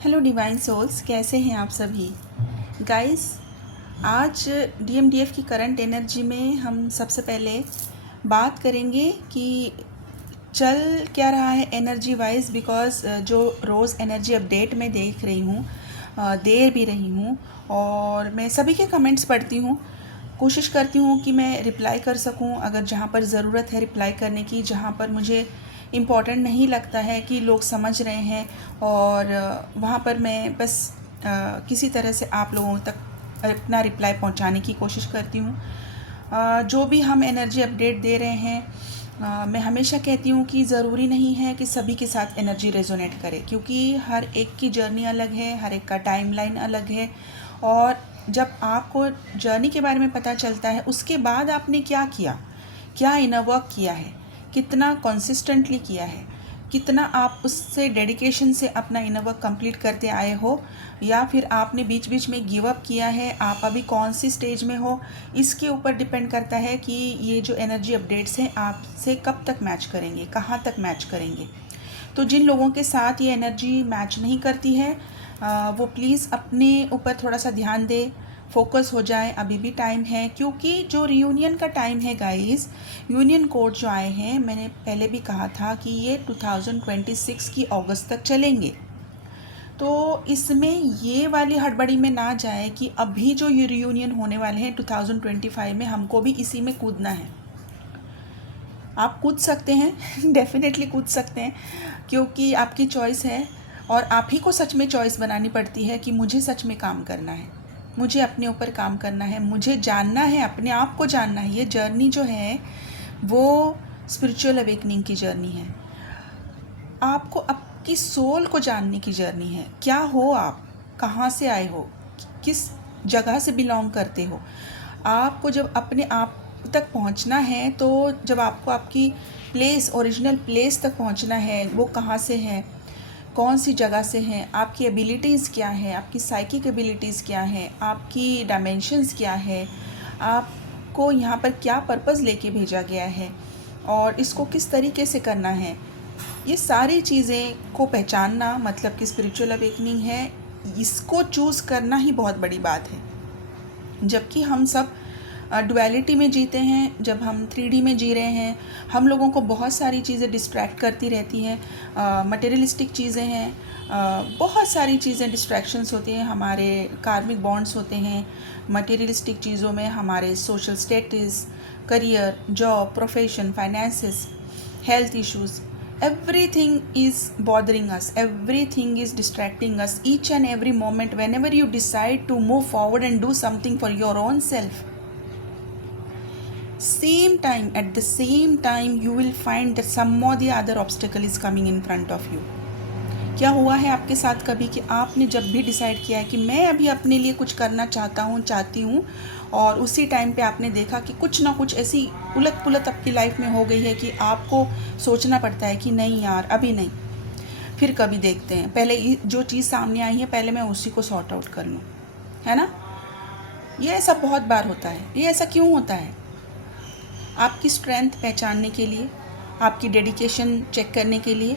Hello divine souls, कैसे हैं आप सभी गाइस। आज डीएमडीएफ की करंट एनर्जी में हम सबसे पहले बात करेंगे कि चल क्या रहा है एनर्जी वाइज। बिकॉज़ जो रोज़ एनर्जी अपडेट मैं देख रही हूँ, दे भी रही हूँ, और मैं सभी के कमेंट्स पढ़ती हूँ। कोशिश करती हूँ कि मैं रिप्लाई कर सकूँ अगर जहाँ पर ज़रूरत है रिप्लाई करने की, जहाँ पर मुझे इम्पॉर्टेंट नहीं लगता है कि लोग समझ रहे हैं, और वहाँ पर मैं बस किसी तरह से आप लोगों तक अपना रिप्लाई पहुँचाने की कोशिश करती हूँ। जो भी हम एनर्जी अपडेट दे रहे हैं, मैं हमेशा कहती हूँ कि ज़रूरी नहीं है कि सभी के साथ एनर्जी रेजोनेट करे, क्योंकि हर एक की जर्नी अलग है, हर एक का टाइमलाइन अलग है। और जब आपको जर्नी के बारे में पता चलता है, उसके बाद आपने क्या किया, क्या इनर वर्क किया है, कितना कंसिस्टेंटली किया है, कितना आप उससे डेडिकेशन से अपना इनर वर्क कंप्लीट करते आए हो, या फिर आपने बीच बीच में गिव अप किया है, आप अभी कौन सी स्टेज में हो, इसके ऊपर डिपेंड करता है कि ये जो एनर्जी अपडेट्स हैं आपसे कब तक मैच करेंगे, कहाँ तक मैच करेंगे। तो जिन लोगों के साथ ये एनर्जी मैच नहीं करती है, वो प्लीज़ अपने ऊपर थोड़ा सा ध्यान दे, फोकस हो जाए, अभी भी टाइम है। क्योंकि जो रियूनियन का टाइम है गाइस, यूनियन कोड जो आए हैं, मैंने पहले भी कहा था कि ये 2026 की अगस्त तक चलेंगे। तो इसमें ये वाली हड़बड़ी में ना जाए कि अभी जो ये रियूनियन होने वाले हैं 2025 में, हमको भी इसी में कूदना है। आप कूद सकते हैं डेफिनेटली कूद सकते हैं, क्योंकि आपकी चॉइस है, और आप ही को सच में चॉइस बनानी पड़ती है कि मुझे सच में काम करना है, मुझे अपने ऊपर काम करना है, मुझे जानना है, अपने आप को जानना है। ये जर्नी जो है वो स्पिरिचुअल अवेकनिंग की जर्नी है। आपको आपकी सोल को जानने की जर्नी है। क्या हो आप, कहाँ से आए हो, किस जगह से बिलोंग करते हो। आपको जब अपने आप तक पहुंचना है, तो जब आपको आपकी प्लेस, ओरिजिनल प्लेस तक पहुंचना है, वो कहाँ से है, कौन सी जगह से हैं, आपकी एबिलिटीज़ क्या है, आपकी साइकिक एबिलिटीज़ क्या है, आपकी डायमेंशंस क्या है, आपको यहाँ पर क्या पर्पज़ लेके भेजा गया है, और इसको किस तरीके से करना है, ये सारी चीज़ें को पहचानना मतलब कि स्पिरिचुअल अवेकनिंग है। इसको चूज़ करना ही बहुत बड़ी बात है। जबकि हम सब डुअलिटी में जीते हैं, जब हम 3D में जी रहे हैं, हम लोगों को बहुत सारी चीज़ें डिस्ट्रैक्ट करती रहती हैं। मटेरियलिस्टिक चीज़ें हैं, बहुत सारी चीज़ें डिस्ट्रैक्शंस होती हैं, हमारे कार्मिक बॉन्ड्स होते हैं मटेरियलिस्टिक चीज़ों में, हमारे social status, career, job, profession, finances, health issues, everything is bothering us, everything is distracting us each and every moment. Whenever you decide to move forward and do something for your own self, at the same time you will find that some or the other obstacle is coming in front of you. क्या हुआ है आपके साथ कभी कि आपने जब भी डिसाइड किया है कि मैं अभी अपने लिए कुछ करना चाहती हूँ, और उसी टाइम पे आपने देखा कि कुछ ना कुछ ऐसी उलट पुलट आपकी लाइफ में हो गई है कि आपको सोचना पड़ता है कि नहीं यार, अभी नहीं, फिर कभी देखते हैं, पहले जो चीज़ सामने आई है पहले मैं उसी को सॉर्ट आउट कर लूँ, है ना। ये ऐसा बहुत बार होता है। ये ऐसा क्यों होता है? आपकी स्ट्रेंथ पहचानने के लिए, आपकी डेडिकेशन चेक करने के लिए,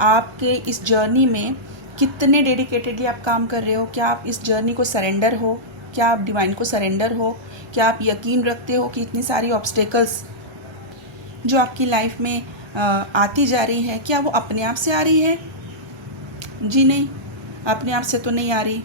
आपके इस जर्नी में कितने डेडिकेटेडली आप काम कर रहे हो, क्या आप इस जर्नी को सरेंडर हो, क्या आप डिवाइन को सरेंडर हो, क्या आप यकीन रखते हो कि इतनी सारी ऑब्स्टेकल्स जो आपकी लाइफ में आती जा रही है, क्या वो अपने आप से आ रही है? जी नहीं, अपने आप से तो नहीं आ रही।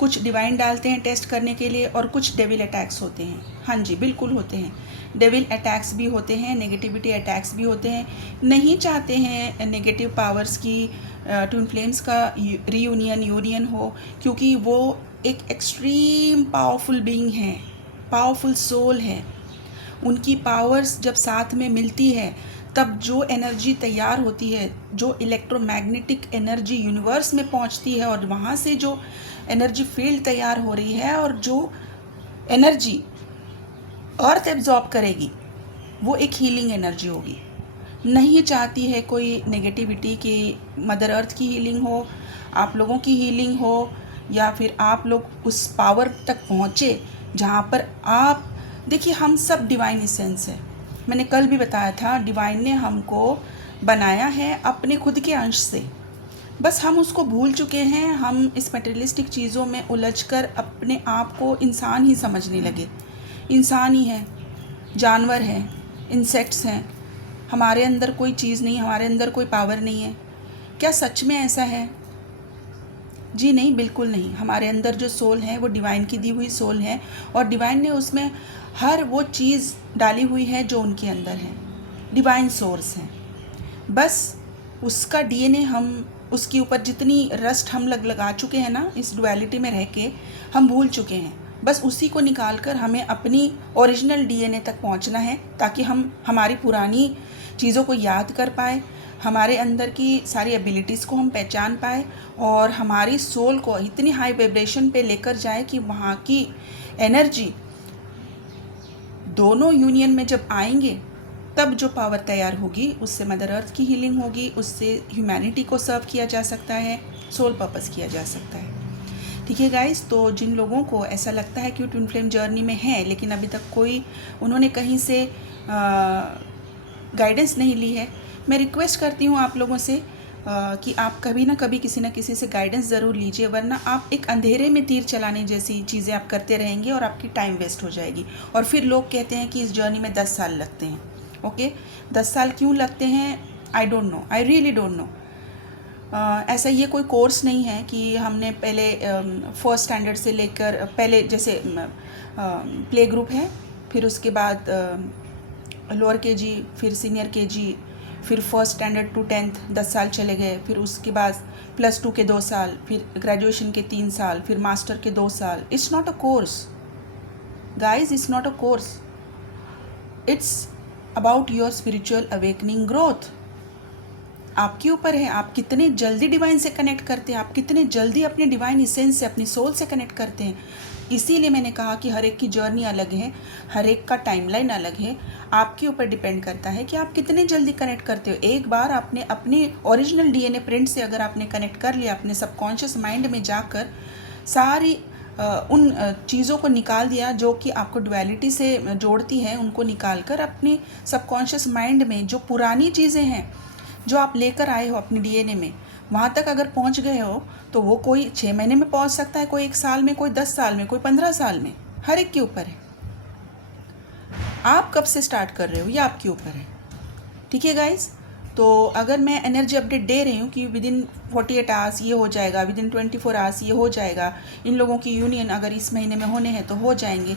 कुछ डिवाइन डालते हैं टेस्ट करने के लिए, और कुछ डेविल अटैक्स होते हैं। हाँ जी, बिल्कुल होते हैं। डेविल अटैक्स भी होते हैं, नेगेटिविटी अटैक्स भी होते हैं। नहीं चाहते हैं नेगेटिव पावर्स की ट्विन फ्लेम्स का यूनियन हो, क्योंकि वो एक एक्सट्रीम पावरफुल बीइंग है, पावरफुल सोल है। उनकी पावर्स जब साथ में मिलती है, तब जो एनर्जी तैयार होती है, जो इलेक्ट्रोमैग्नेटिक एनर्जी यूनिवर्स में पहुंचती है, और वहाँ से जो एनर्जी फील्ड तैयार हो रही है, और जो एनर्जी अर्थ एब्जॉर्ब करेगी, वो एक हीलिंग एनर्जी होगी। नहीं चाहती है कोई नेगेटिविटी कि मदर अर्थ की हीलिंग हो, आप लोगों की हीलिंग हो, या फिर आप लोग उस पावर तक पहुँचे जहाँ पर आप देखिए, हम सब डिवाइन एसेंस है। मैंने कल भी बताया था, डिवाइन ने हमको बनाया है अपने खुद के अंश से। बस हम उसको भूल चुके हैं। हम इस मटेरियलिस्टिक चीज़ों में उलझकर अपने आप को इंसान ही समझने लगे। इंसान ही है, जानवर हैं, इंसेक्ट्स हैं, हमारे अंदर कोई चीज़ नहीं, हमारे अंदर कोई पावर नहीं है। क्या सच में ऐसा है? जी नहीं, बिल्कुल नहीं। हमारे अंदर जो सोल है वो डिवाइन की दी हुई सोल है, और डिवाइन ने उसमें हर वो चीज़ डाली हुई है जो उनके अंदर है। डिवाइन सोर्स है। बस उसका डीएनए हम उसके ऊपर जितनी रस्ट हम लगा चुके हैं ना, इस डुअलिटी में रह के हम भूल चुके हैं। बस उसी को निकाल कर हमें अपनी ओरिजिनल डीएनए तक पहुंचना है, ताकि हम हमारी पुरानी चीज़ों को याद कर पाए, हमारे अंदर की सारी एबिलिटीज़ को हम पहचान पाए, और हमारी सोल को इतनी हाई वाइब्रेशन पे लेकर जाए कि वहाँ की एनर्जी दोनों यूनियन में जब आएंगे, तब जो पावर तैयार होगी उससे मदर अर्थ की हीलिंग होगी, उससे ह्यूमैनिटी को सर्व किया जा सकता है, सोल पर्पस किया जा सकता है। ठीक है गाइस, तो जिन लोगों को ऐसा लगता है कि ट्विन फ्लेम जर्नी में है लेकिन अभी तक उन्होंने कहीं से गाइडेंस नहीं ली है, मैं रिक्वेस्ट करती हूँ आप लोगों से कि आप कभी ना कभी किसी न किसी से गाइडेंस ज़रूर लीजिए, वरना आप एक अंधेरे में तीर चलाने जैसी चीज़ें आप करते रहेंगे और आपकी टाइम वेस्ट हो जाएगी। और फिर लोग कहते हैं कि इस जर्नी में 10 साल लगते हैं। ओके, 10 साल क्यों लगते हैं? I don't know, I really don't know. ऐसा ये कोई कोर्स नहीं है कि हमने पहले फर्स्ट स्टैंडर्ड से लेकर पहले जैसे प्ले ग्रुप है, फिर उसके बाद लोअर केजी, फिर सीनियर केजी, फिर फर्स्ट स्टैंडर्ड टू 10th 10 साल चले गए, फिर उसके बाद +2 के 2 साल, फिर ग्रेजुएशन के 3 साल, फिर मास्टर के 2 साल। It's not a course guys, it's not a course, it's about your spiritual awakening growth. आपके ऊपर है, आप कितने जल्दी डिवाइन से कनेक्ट करते हैं, आप कितने जल्दी अपने डिवाइन इसेंस से, अपनी सोल से कनेक्ट करते हैं। इसीलिए मैंने कहा कि हर एक की जर्नी अलग है, हर एक का टाइमलाइन अलग है। आपके ऊपर डिपेंड करता है कि आप कितने जल्दी कनेक्ट करते हो। एक बार आपने अपने ओरिजिनल डीएनए प्रिंट से अगर आपने कनेक्ट कर लिया, अपने सबकॉन्शियस माइंड में जाकर सारी उन चीज़ों को निकाल दिया जो कि आपको डुअलिटी से जोड़ती हैं, उनको निकाल कर अपने सबकॉन्शियस माइंड में जो पुरानी चीज़ें हैं जो आप लेकर आए हो अपने डीएनए में, वहाँ तक अगर पहुँच गए हो तो वो कोई 6 महीने में पहुँच सकता है, कोई 1 साल में, कोई 10 साल में, कोई 15 साल में, हर एक के ऊपर है। आप कब से स्टार्ट कर रहे हो ये आपके ऊपर है। ठीक है गाइस, तो अगर मैं एनर्जी अपडेट दे रही हूँ कि विदिन 48 आवर्स ये हो जाएगा, विदिन 24 आवर्स ये हो जाएगा, इन लोगों की यूनियन अगर इस महीने में होने हैं तो हो जाएंगे।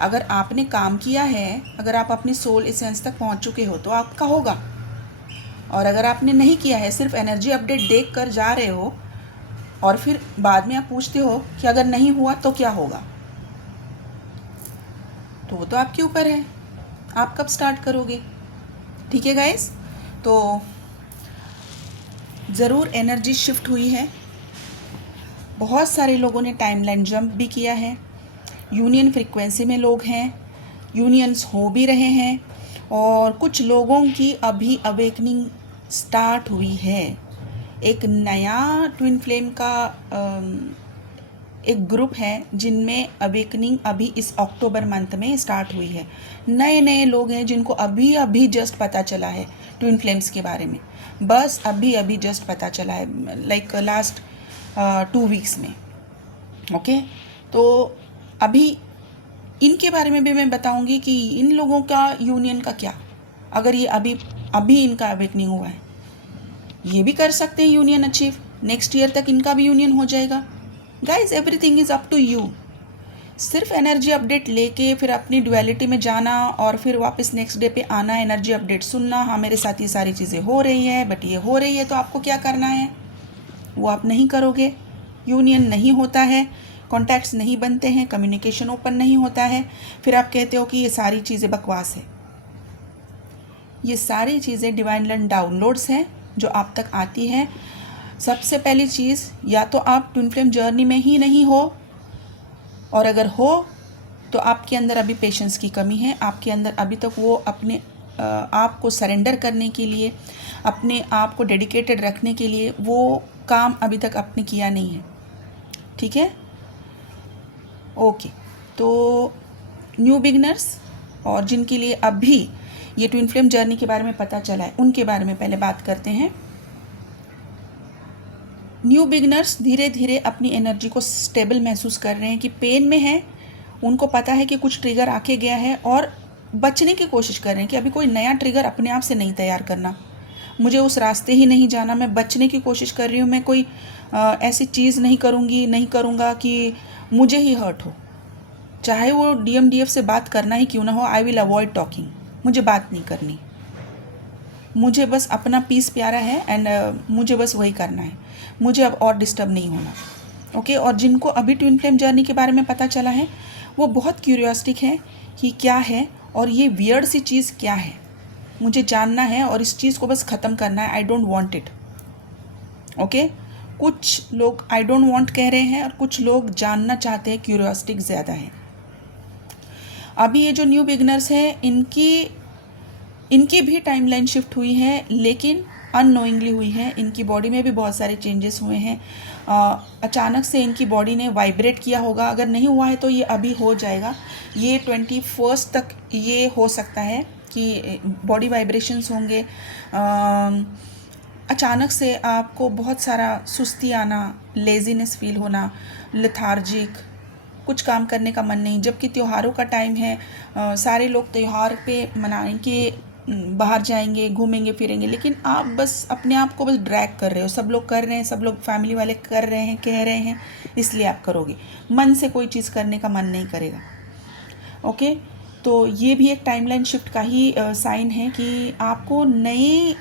अगर आपने काम किया है, अगर आप अपनी सोल एसेंस तक पहुँच चुके हो तो आपका होगा, और अगर आपने नहीं किया है, सिर्फ एनर्जी अपडेट देख कर जा रहे हो और फिर बाद में आप पूछते हो कि अगर नहीं हुआ तो क्या होगा, तो वो तो आपके ऊपर है, आप कब स्टार्ट करोगे। ठीक है गाइस, तो ज़रूर एनर्जी शिफ्ट हुई है। बहुत सारे लोगों ने टाइमलाइन जंप भी किया है, यूनियन फ्रीक्वेंसी में लोग हैं, यूनियंस हो भी रहे हैं, और कुछ लोगों की अभी अवेकनिंग स्टार्ट हुई है। एक नया ट्विन फ्लेम का एक ग्रुप है जिनमें अवेकनिंग अभी इस अक्टूबर मंथ में स्टार्ट हुई है। नए नए लोग हैं जिनको अभी अभी जस्ट पता चला है ट्विन फ्लेम्स के बारे में, बस अभी अभी जस्ट पता चला है, लाइक लास्ट 2 वीक्स में। ओके, तो अभी इनके बारे में भी मैं बताऊंगी कि इन लोगों का यूनियन का क्या, अगर ये अभी इनका अवेकनिंग हुआ है, ये भी कर सकते हैं यूनियन अचीव, नेक्स्ट ईयर तक इनका भी यूनियन हो जाएगा। Guys, everything is up to you. सिर्फ एनर्जी अपडेट लेके फिर अपनी डुअलिटी में जाना और फिर वापस नेक्स्ट डे पे आना, एनर्जी अपडेट सुनना, हाँ मेरे साथ ये सारी चीज़ें हो रही है, बट ये हो रही है तो आपको क्या करना है, वो आप नहीं करोगे। यूनियन नहीं होता है, कॉन्टैक्ट्स नहीं बनते हैं, कम्युनिकेशन ओपन नहीं होता है, फिर आप कहते हो कि ये सारी चीज़ें बकवास है। ये सारी चीज़ें डिवाइन लर्न डाउनलोड्स हैं जो आप तक आती है। सबसे पहली चीज़, या तो आप ट्विन फ्लेम जर्नी में ही नहीं हो, और अगर हो तो आपके अंदर अभी पेशेंस की कमी है, आपके अंदर अभी तक वो अपने आप को सरेंडर करने के लिए, अपने आप को डेडिकेटेड रखने के लिए वो काम अभी तक आपने किया नहीं है। ठीक है, ओके, तो न्यू बिगनर्स और जिनके लिए अभी ये ट्विन फ्लेम जर्नी के बारे में पता चला है, उनके बारे में पहले बात करते हैं। न्यू बिगनर्स धीरे धीरे अपनी एनर्जी को स्टेबल महसूस कर रहे हैं कि पेन में है, उनको पता है कि कुछ ट्रिगर आके गया है और बचने की कोशिश कर रहे हैं कि अभी कोई नया ट्रिगर अपने आप से नहीं तैयार करना, मुझे उस रास्ते ही नहीं जाना, मैं बचने की कोशिश कर रही हूँ, मैं कोई ऐसी चीज़ नहीं करूँगा कि मुझे ही हर्ट हो, चाहे वो DMDF से बात करना ही क्यों ना हो। आई विल अवॉइड टॉकिंग, मुझे बात नहीं करनी, मुझे बस अपना पीस प्यारा है एंड मुझे बस वही करना है, मुझे अब और डिस्टर्ब नहीं होना। ओके और जिनको अभी ट्विन फ्लेम जर्नी के बारे में पता चला है वो बहुत क्यूरियोस्टिक है कि क्या है और ये वियर्ड सी चीज़ क्या है, मुझे जानना है और इस चीज़ को बस ख़त्म करना है। I don't want it. Okay कुछ लोग आई डोंट वांट कह रहे हैं और कुछ लोग जानना चाहते हैं, क्यूरियोस्टिक ज़्यादा है। अभी ये जो न्यू बिगनर्स हैं इनकी भी टाइमलाइन शिफ्ट हुई है, लेकिन अननोइंगली हुई है। इनकी बॉडी में भी बहुत सारे चेंजेस हुए हैं। अचानक से इनकी बॉडी ने वाइब्रेट किया होगा, अगर नहीं हुआ है तो ये अभी हो जाएगा। ये 21 तक ये हो सकता है कि बॉडी वाइब्रेशंस होंगे। अचानक से आपको बहुत सारा सुस्ती आना, लेज़ीनेस फील होना, लेथार्जिक, कुछ काम करने का मन नहीं, जबकि त्योहारों का टाइम है। सारे लोग त्यौहार पे मनाएंगे, बाहर जाएंगे, घूमेंगे फिरेंगे, लेकिन आप बस अपने आप को बस ड्रैग कर रहे हो। सब लोग कर रहे हैं, सब लोग फैमिली वाले कर रहे हैं, कह रहे हैं, इसलिए आप करोगे। मन से कोई चीज़ करने का मन नहीं करेगा। ओके तो ये भी एक टाइमलाइन शिफ्ट का ही साइन है कि आपको नए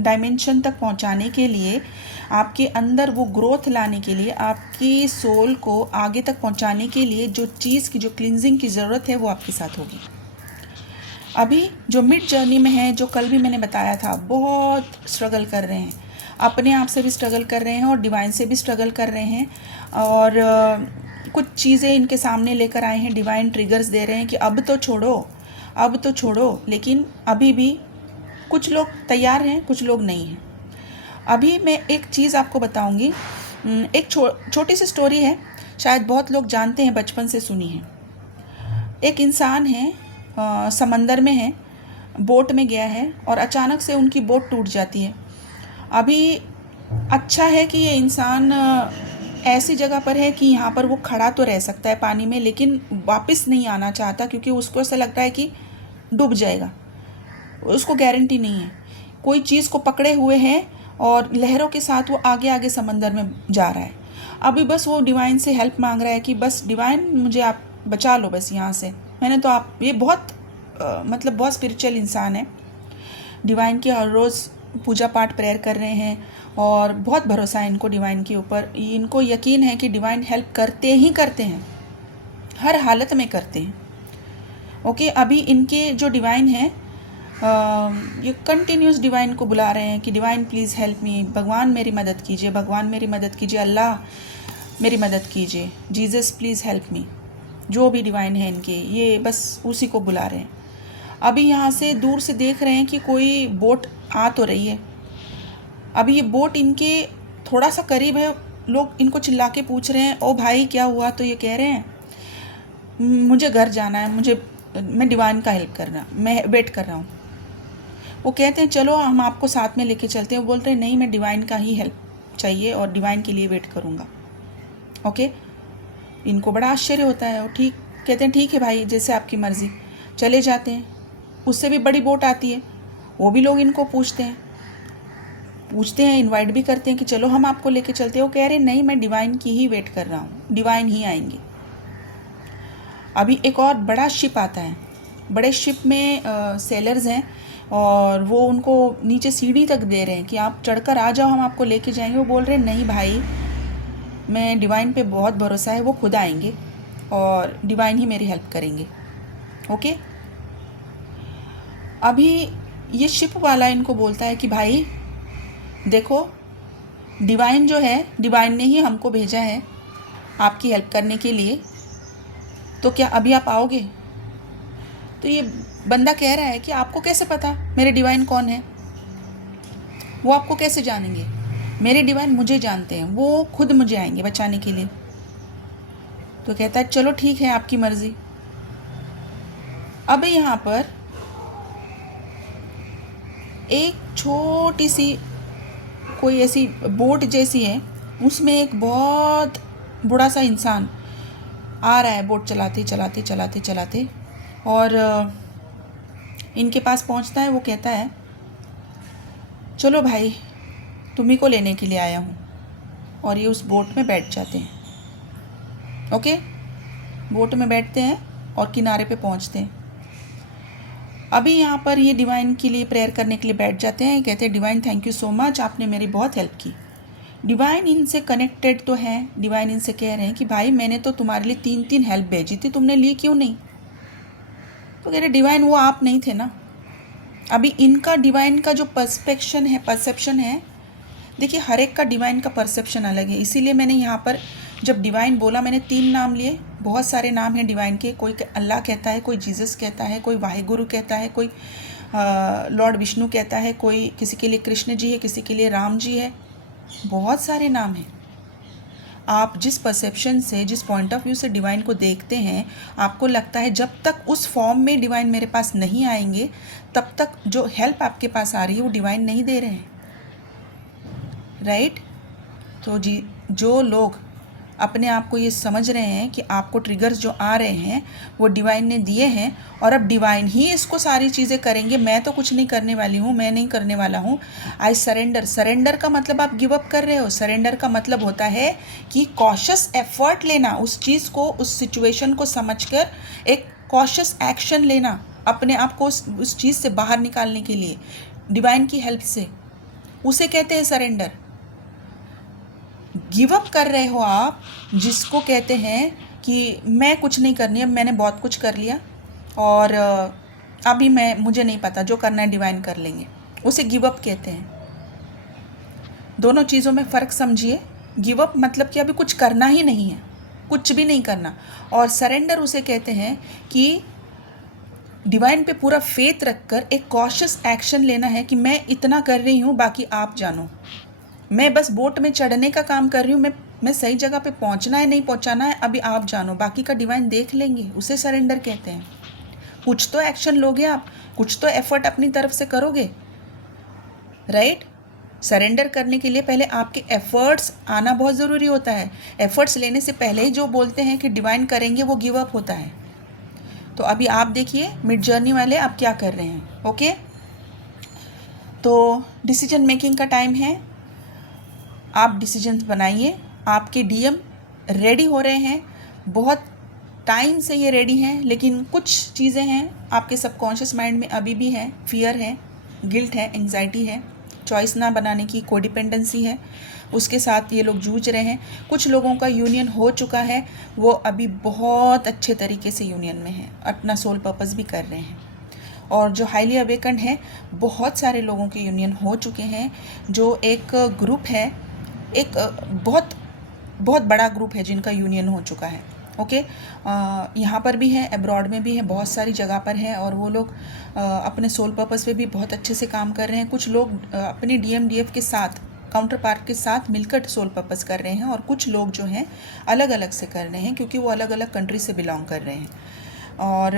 डायमेंशन तक पहुंचाने के लिए, आपके अंदर वो ग्रोथ लाने के लिए, आपकी सोल को आगे तक पहुंचाने के लिए जो चीज़ की, जो क्लिनजिंग की ज़रूरत है वो आपके साथ होगी। अभी जो मिड जर्नी में है, जो कल भी मैंने बताया था, बहुत स्ट्रगल कर रहे हैं, अपने आप से भी स्ट्रगल कर रहे हैं और डिवाइन से भी स्ट्रगल कर रहे हैं। और कुछ चीज़ें इनके सामने लेकर आए हैं, डिवाइन ट्रिगर्स दे रहे हैं कि अब तो छोड़ो, अब तो छोड़ो, लेकिन अभी भी कुछ लोग तैयार हैं, कुछ लोग नहीं हैं। अभी मैं एक चीज़ आपको बताऊंगी, एक छोटी सी स्टोरी है, शायद बहुत लोग जानते हैं, बचपन से सुनी है। एक इंसान है, समंदर में है, बोट में गया है और अचानक से उनकी बोट टूट जाती है। अभी अच्छा है कि ये इंसान ऐसी जगह पर है कि यहाँ पर वो खड़ा तो रह सकता है पानी में, लेकिन वापस नहीं आना चाहता क्योंकि उसको ऐसा लगता है कि डूब जाएगा, उसको गारंटी नहीं है। कोई चीज़ को पकड़े हुए है और लहरों के साथ वो आगे आगे समंदर में जा रहा है। अभी बस वो डिवाइन से हेल्प मांग रहा है कि बस डिवाइन मुझे आप बचा लो बस यहाँ से। मैंने तो आप, ये बहुत मतलब बहुत स्पिरिचुअल इंसान है, डिवाइन की हर रोज़ पूजा पाठ प्रेयर कर रहे हैं और बहुत भरोसा है इनको डिवाइन के ऊपर। इनको यकीन है कि डिवाइन हेल्प करते ही करते हैं, हर हालत में करते हैं। ओके अभी इनके जो डिवाइन हैं, ये कंटिन्यूस डिवाइन को बुला रहे हैं कि डिवाइन प्लीज़ हेल्प मी, भगवान मेरी मदद कीजिए, भगवान मेरी मदद कीजिए, अल्लाह मेरी मदद कीजिए, जीसस प्लीज़ हेल्प मी। जो भी डिवाइन है इनके, ये बस उसी को बुला रहे हैं। अभी यहाँ से दूर से देख रहे हैं कि कोई बोट आ तो रही है। अभी ये बोट इनके थोड़ा सा करीब है, लोग इनको चिल्ला के पूछ रहे हैं, ओ भाई क्या हुआ? तो ये कह रहे हैं मुझे घर जाना है, मैं डिवाइन का हेल्प करना, मैं वेट कर रहा हूँ। वो कहते हैं चलो हम आपको साथ में लेके चलते हैं। वो बोलते हैं नहीं, मैं डिवाइन का ही हेल्प चाहिए और डिवाइन के लिए वेट करूँगा। ओके इनको बड़ा आश्चर्य होता है। और कहते हैं ठीक है भाई, जैसे आपकी मर्ज़ी। चले जाते हैं। उससे भी बड़ी बोट आती है, वो भी लोग इनको पूछते हैं, इनवाइट भी करते हैं कि चलो हम आपको लेके चलते हैं। वो कह रहे हैं नहीं, मैं डिवाइन की ही वेट कर रहा हूँ, डिवाइन ही आएंगे। अभी एक और बड़ा शिप आता है। बड़े शिप में सेलर्स हैं और वो उनको नीचे सीढ़ी तक दे रहे हैं कि आप चढ़कर आ जाओ, हम आपको लेके जाएंगे। वो बोल रहे हैं नहीं भाई, मैं डिवाइन पे बहुत भरोसा है, वो खुद आएंगे और डिवाइन ही मेरी हेल्प करेंगे। ओके अभी ये शिप वाला इनको बोलता है कि भाई देखो, डिवाइन जो है, डिवाइन ने ही हमको भेजा है आपकी हेल्प करने के लिए, तो क्या अभी आप आओगे? तो ये बंदा कह रहा है कि आपको कैसे पता मेरे डिवाइन कौन है? वो आपको कैसे जानेंगे? मेरे डिवाइन मुझे जानते हैं, वो खुद मुझे आएंगे बचाने के लिए। तो कहता है चलो ठीक है, आपकी मर्ज़ी। अब यहाँ पर एक छोटी सी कोई ऐसी बोट जैसी है, उसमें एक बहुत बूढ़ा सा इंसान आ रहा है बोट चलाते चलाते चलाते चलाते, और इनके पास पहुंचता है। वो कहता है चलो भाई, तुम्ही को लेने के लिए आया हूँ, और ये उस बोट में बैठ जाते हैं। ओके, बोट में बैठते हैं और किनारे पे पहुंचते हैं। अभी यहाँ पर ये डिवाइन के लिए प्रेयर करने के लिए बैठ जाते हैं। कहते हैं divine thank you so much, आपने मेरी बहुत हेल्प की। डिवाइन इनसे कनेक्टेड तो है। डिवाइन इनसे कह रहे हैं कि भाई मैंने तो तुम्हारे लिए 3 हेल्प भेजी थी, तुमने ली क्यों नहीं? तो कह रहे डिवाइन वो आप नहीं थे ना। अभी इनका डिवाइन का जो परसेप्शन है, देखिए हर एक का डिवाइन का परसेप्शन अलग है। इसीलिए मैंने यहाँ पर जब डिवाइन बोला, मैंने 3 नाम लिए। बहुत सारे नाम हैं डिवाइन के। कोई अल्लाह कहता है, कोई जीसस कहता है, कोई वाहिगुरु कहता है, कोई लॉर्ड विष्णु कहता है, कोई किसी के लिए कृष्ण जी है, किसी के लिए राम जी है। बहुत सारे नाम हैं। आप जिस परसेप्शन से, जिस पॉइंट ऑफ व्यू से डिवाइन को देखते हैं, आपको लगता है जब तक उस फॉर्म में डिवाइन मेरे पास नहीं आएंगे, तब तक जो हेल्प आपके पास आ रही है वो डिवाइन नहीं दे रहे हैं, राइट? तो जो लोग अपने आप को ये समझ रहे हैं कि आपको ट्रिगर्स जो आ रहे हैं वो डिवाइन ने दिए हैं, और अब डिवाइन ही इसको सारी चीज़ें करेंगे, मैं तो कुछ नहीं करने वाली हूँ, मैं नहीं करने वाला हूँ। I surrender. सरेंडर का मतलब आप गिव अप कर रहे हो। सरेंडर का मतलब होता है कि कॉशियस एफर्ट लेना, उस चीज़ को, उस सिचुएशन को समझकर एक कॉशियस एक्शन लेना, अपने आप को उस चीज़ से बाहर निकालने के लिए डिवाइन की हेल्प से, उसे कहते हैं सरेंडर। गिव अप कर रहे हो आप, जिसको कहते हैं कि मैं कुछ नहीं करनी, अब मैंने बहुत कुछ कर लिया और अभी मुझे नहीं पता, जो करना है डिवाइन कर लेंगे, उसे गिव अप कहते हैं। दोनों चीज़ों में फ़र्क समझिए। गिव अप मतलब कि अभी कुछ करना ही नहीं है, कुछ भी नहीं करना, और सरेंडर उसे कहते हैं कि डिवाइन पे पूरा फेथ रखकर एक कॉशियस एक्शन लेना है कि मैं इतना कर रही हूँ, बाकी आप जानो। मैं बस बोट में चढ़ने का काम कर रही हूँ, मैं सही जगह पे पहुँचना है नहीं पहुँचाना है, अभी आप जानो, बाकी का डिवाइन देख लेंगे। उसे सरेंडर कहते हैं। कुछ तो एक्शन लोगे आप, कुछ तो एफर्ट अपनी तरफ से करोगे, राइट? सरेंडर करने के लिए पहले आपके एफर्ट्स आना बहुत ज़रूरी होता है। एफर्ट्स लेने से पहले ही जो बोलते हैं कि डिवाइन करेंगे, वो गिव अप होता है। तो अभी आप देखिए मिड जर्नी वाले आप क्या कर रहे हैं। ओके, तो डिसीजन मेकिंग का टाइम है। आप डिसीजंस बनाइए। आपके डीएम रेडी हो रहे हैं, बहुत टाइम से ये रेडी हैं, लेकिन कुछ चीज़ें हैं आपके सबकॉन्शियस माइंड में अभी भी हैं। फियर है, गिल्ट है, एंग्जाइटी है, चॉइस ना बनाने की कोडिपेंडेंसी है, उसके साथ ये लोग जूझ रहे हैं। कुछ लोगों का यूनियन हो चुका है, वो अभी बहुत अच्छे तरीके से यूनियन में है, अपना सोल पर्पस भी कर रहे हैं। और जो हाईली अवेकन्ड है, बहुत सारे लोगों के यूनियन हो चुके हैं। जो एक ग्रुप है, एक बहुत बड़ा ग्रुप है जिनका यूनियन हो चुका है। ओके, यहाँ पर भी है, अब्रॉड में भी है, बहुत सारी जगह पर है, और वो लोग अपने सोल पर्पस पे भी बहुत अच्छे से काम कर रहे हैं। कुछ लोग अपने डीएफ के साथ, काउंटर पार्ट के साथ मिलकर सोल पर्पस कर रहे हैं, और कुछ लोग जो हैं अलग अलग से कर रहे हैं, क्योंकि वो अलग अलग कंट्री से बिलोंग कर रहे हैं। और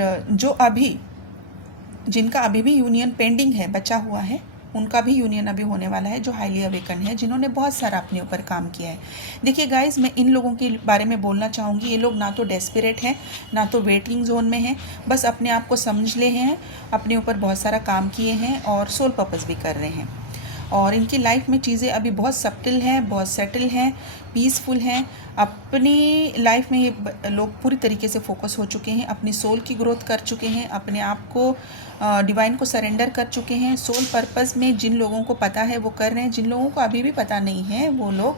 जिनका अभी भी यूनियन पेंडिंग है, बचा हुआ है, उनका भी यूनियन अभी होने वाला है, जो हाईली अवेकन है, जिन्होंने बहुत सारा अपने ऊपर काम किया है। देखिए गाइस, मैं इन लोगों के बारे में बोलना चाहूँगी। ये लोग ना तो डेस्परेट हैं, ना तो वेटिंग जोन में हैं, बस अपने आप को समझ ले हैं, अपने ऊपर बहुत सारा काम किए हैं और सोल पर्पस भी कर रहे हैं। और इनकी लाइफ में चीज़ें अभी बहुत सब्टिल हैं, बहुत सेटल हैं, पीसफुल हैं। अपनी लाइफ में ये लोग पूरी तरीके से फोकस हो चुके हैं, अपनी सोल की ग्रोथ कर चुके हैं, अपने आप को डिवाइन को सरेंडर कर चुके हैं। सोल पर्पस में जिन लोगों को पता है वो कर रहे हैं, जिन लोगों को अभी भी पता नहीं है वो लोग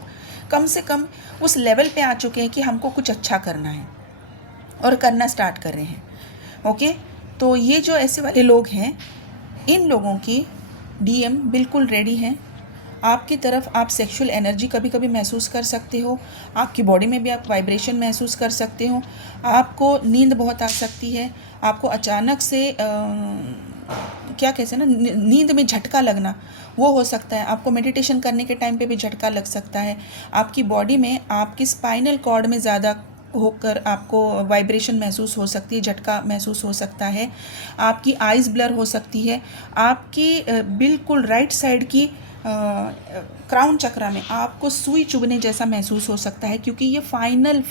कम से कम उस लेवल पे आ चुके हैं कि हमको कुछ अच्छा करना है, और करना स्टार्ट कर रहे हैं। ओके, तो ये जो ऐसे वाले लोग हैं, इन लोगों की डीएम बिल्कुल रेडी हैं। आपकी तरफ आप सेक्सुअल एनर्जी कभी कभी महसूस कर सकते हो, आपकी बॉडी में भी आप वाइब्रेशन महसूस कर सकते हो, आपको नींद बहुत आ सकती है, आपको अचानक से क्या कहते हैं ना, नींद में झटका लगना, वो हो सकता है। आपको मेडिटेशन करने के टाइम पे भी झटका लग सकता है। आपकी बॉडी में, आपकी स्पाइनल कॉर्ड में ज़्यादा होकर आपको वाइब्रेशन महसूस हो सकती है, झटका महसूस हो सकता है। आपकी आइज़ ब्लर हो सकती है, आपकी बिल्कुल राइट साइड की क्राउन चक्र में आपको सुई चुभने जैसा महसूस हो सकता है, क्योंकि ये फाइनल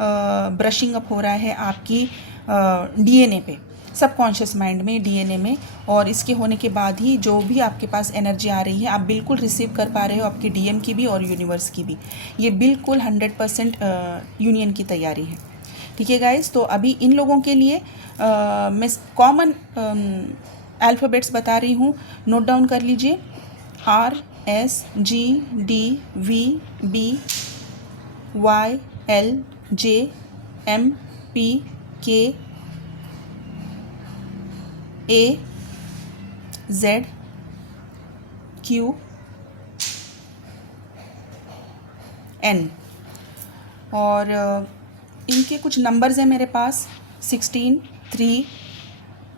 ब्रशिंग अप हो रहा है आपकी डीएनए पे, सबकॉन्शियस माइंड में, डीएनए में। और इसके होने के बाद ही जो भी आपके पास एनर्जी आ रही है आप बिल्कुल रिसीव कर पा रहे हो, आपकी डीएम की भी और यूनिवर्स की भी। ये बिल्कुल 100% यूनियन की तैयारी है। ठीक है गाइस, तो अभी इन लोगों के लिए मैं कॉमन अल्फ़ाबेट्स बता रही हूँ, नोट डाउन कर लीजिए। RSGDVBYLJMPKAZQ, और इनके कुछ नंबर्स हैं मेरे पास 16, 3,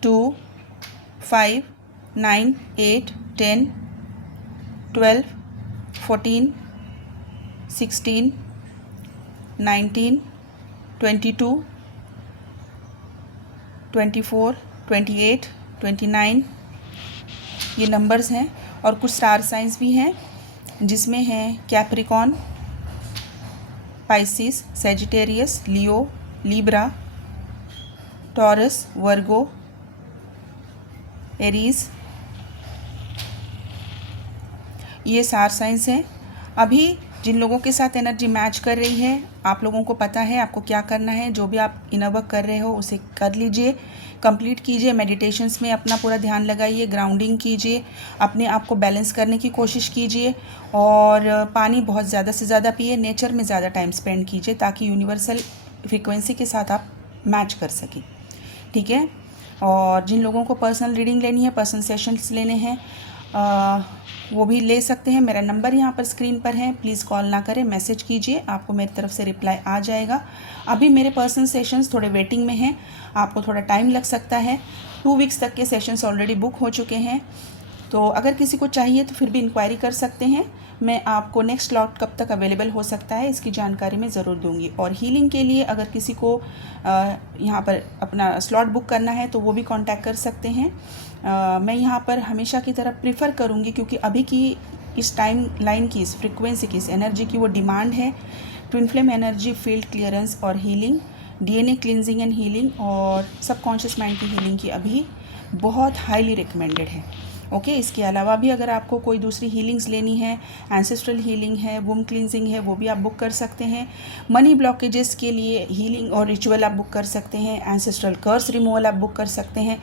2, 5, 9, 8, 10, 12, 14, 16, 19, 22, 24, 28, 29 ये नंबर्स हैं। और कुछ स्टार साइंस भी हैं जिसमें है कैप्रिकॉन, पाइसिस, सेजिटेरियस, लियो, लीब्रा, टॉरस, वर्गो, एरीज, ये स्टार साइंस हैं। अभी जिन लोगों के साथ एनर्जी मैच कर रही है, आप लोगों को पता है आपको क्या करना है। जो भी आप इनर वर्क कर रहे हो उसे कर लीजिए, कंप्लीट कीजिए। मेडिटेशंस में अपना पूरा ध्यान लगाइए, ग्राउंडिंग कीजिए, अपने आप को बैलेंस करने की कोशिश कीजिए, और पानी बहुत ज़्यादा से ज़्यादा पिए, नेचर में ज़्यादा टाइम स्पेंड कीजिए, ताकि यूनिवर्सल फ्रीक्वेंसी के साथ आप मैच कर सकें। ठीक है, और जिन लोगों को पर्सनल रीडिंग लेनी है, पर्सनल सेशंस लेने हैं, वो भी ले सकते हैं। मेरा नंबर यहाँ पर स्क्रीन पर है, प्लीज़ कॉल ना करें, मैसेज कीजिए, आपको मेरी तरफ से रिप्लाई आ जाएगा। अभी मेरे पर्सनल सेशंस थोड़े वेटिंग में हैं, आपको थोड़ा टाइम लग सकता है। 2 वीक्स तक के सेशंस ऑलरेडी बुक हो चुके हैं, तो अगर किसी को चाहिए तो फिर भी इंक्वायरी कर सकते हैं। मैं आपको नेक्स्ट स्लॉट कब तक अवेलेबल हो सकता है इसकी जानकारी मैं ज़रूर दूंगी। और हीलिंग के लिए अगर किसी को यहाँ पर अपना स्लॉट बुक करना है तो वो भी कांटेक्ट कर सकते हैं। मैं यहाँ पर हमेशा की तरह प्रेफर करूँगी, क्योंकि अभी की इस टाइम लाइन की, इस फ्रिक्वेंसी की, इस एनर्जी की वो डिमांड है। Twin flame energy, field clearance और healing, DNA cleansing and healing और सबकॉन्शियस माइंड की हीलिंग की अभी बहुत हाईली रिकमेंडेड है। ओके, इसके अलावा भी अगर आपको कोई दूसरी हीलिंग्स लेनी है, एंसेस्ट्रल हीलिंग है, वुम क्लिनजिंग है, वो भी आप बुक कर सकते हैं। मनी ब्लॉकेजेस के लिए हीलिंग और रिचुअल आप बुक कर सकते हैं। एंसेस्ट्रल कर्स रिमूवल आप बुक कर सकते हैं।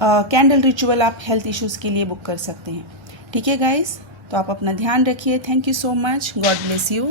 कैंडल रिचुअल आप हेल्थ इश्यूज़ के लिए बुक कर सकते हैं। ठीक है गाइस, तो आप अपना ध्यान रखिए। Thank you so much, God bless you.